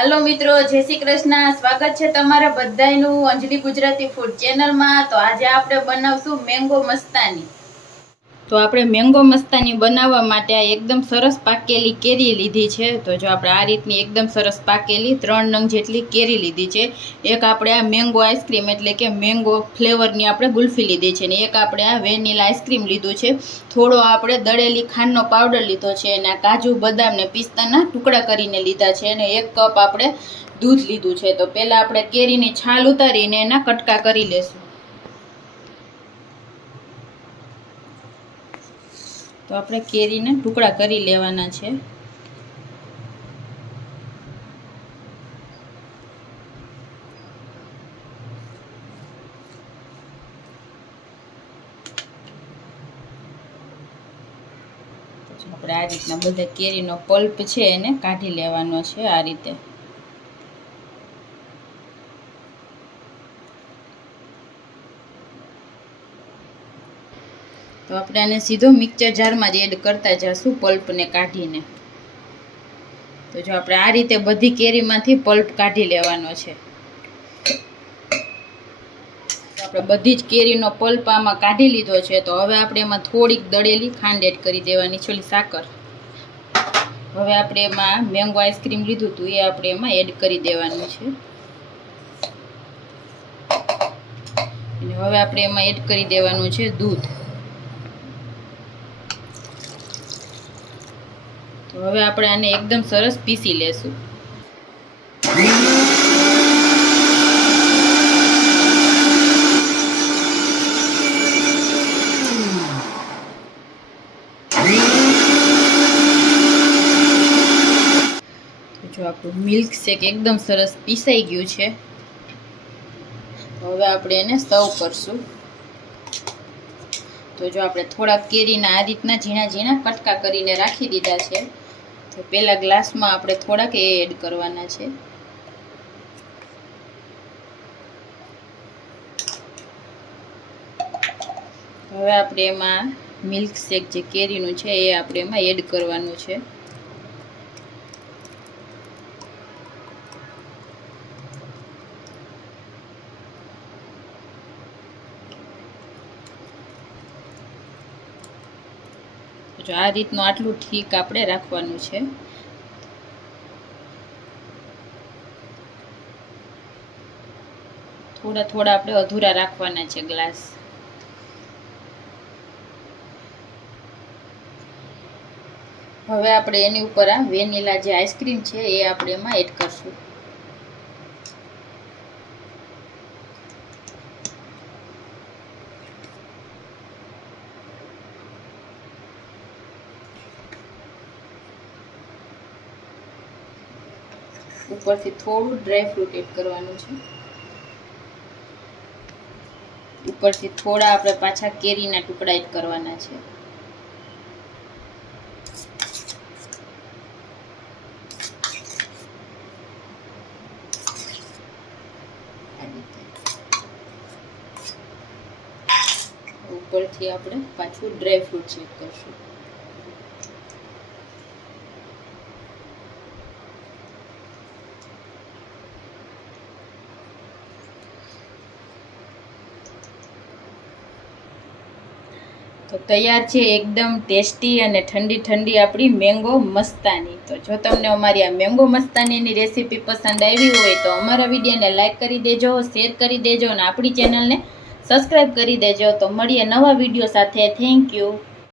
Hello मित्रों, जय श्री कृष्ण। स्वागत है तमारा बधाईनु अंजलि गुजराती फूड चेनल में। तो आज आपणे बनावशुं मैंगो मस्तानी। तो आपणे मैंगो मस्तानी बनाववा माटे आ एकदम सरस पाकेली केरी लीधी छे। तो जो आपणे आ रीतनी एकदम सरस पाकेली 3 नंग जेटली केरी लीधी छे। एक आपणे आ मैंगो आइसक्रीम एटले के मैंगो फ्लेवरनी आपणे गुल्फी लीधी छे ने एक आपणे आ वेनिला आइसक्रीम लीधुं छे। थोड़ो आपणे दळेली खांडनो पाउडर लीधो छे ने काजू बदाम ने पिस्ताना टुकड़ा करीने लीधा छे ने 1 कप आपणे दूध लीधुं छे। तो पहेला आपणे केरीनी छाल उतारीने एना कटका करी लेशुं। तो આપણે કેરીને ટુકડા કરી લેવાના છે। આપણે આ રીતના બધા કેરીનો પલ્પ છે એને કાઢી લેવાનો છે આ રીતે। तो આપણે આને સીધો મિક્સર જારમાં જ એડ કરતા જશું પલ્પ ને કાઢીને। તો જો આપણે આ રીતે બધી કેરીમાંથી પલ્પ કાઢી લેવાનો છે। તો આપણે બધી જ કેરીનો પલ્પ આમાં કાઢી લીધો છે। તો હવે આપણે એમાં થોડીક દળેલી ખાંડ એડ કરી દેવાની છે, ઓલી સાકર। હવે આપણે એમાં મેંગો આઈસ્ક્રીમ લીધું હતું એ આપણે એમાં એડ કરી દેવાનું છે। અને હવે આપણે એમાં એડ કરી દેવાનું છે દૂધ। तो હવે આપણે આને એકદમ સરસ પીસી લેશું। જો આપણું મિલ્ક શેક એકદમ સરસ પીસાઈ ગયું છે। હવે આપણે એને સર્વ કરશું। तो जो આપણે થોડા કેરીના આ રીતના ઝીણા ઝીણા કટકા કરીને રાખી દીધા છે। तो પહેલા ગ્લાસમાં આપણે થોડાક એડ કરવાના છે। હવે આપણે એમાં મિલ્ક શેક જે કેરીનું છે એ આપણે એમાં એડ કરવાનું છે। जो आ रीतनु आटलू ठीक आपणे राखवानुं छे। थोड़ा थोड़ा आपणे अधूरा राखवाना छे ग्लास। हवे आपणे एनी उपर आ वेनिला जे आइसक्रीम छे ए आपणे एमां एड करशुं। ઉપરથી થોડું ડ્રાય ફ્રૂટ એડ કરવાનું છે। ઉપરથી થોડા આપણે પાછા કેરીના ટુકડા એડ કરવાના છે। ઉપરથી આપણે પાછું ડ્રાય ફ્રૂટ એડ કરશું। तो तैयार है एकदम टेस्टी और ठंडी ठंडी अपनी मैंगो मस्तानी। तो जो तमने अमारी आ मैंगो मस्तानी रेसिपी पसंद आई हो तो अमरा विडियो ने लाइक करी देजो, शेर करी देजो और अपनी चेनल ने सब्सक्राइब करी देजो। तो मळीए नवा विडियो साथे। Thank you.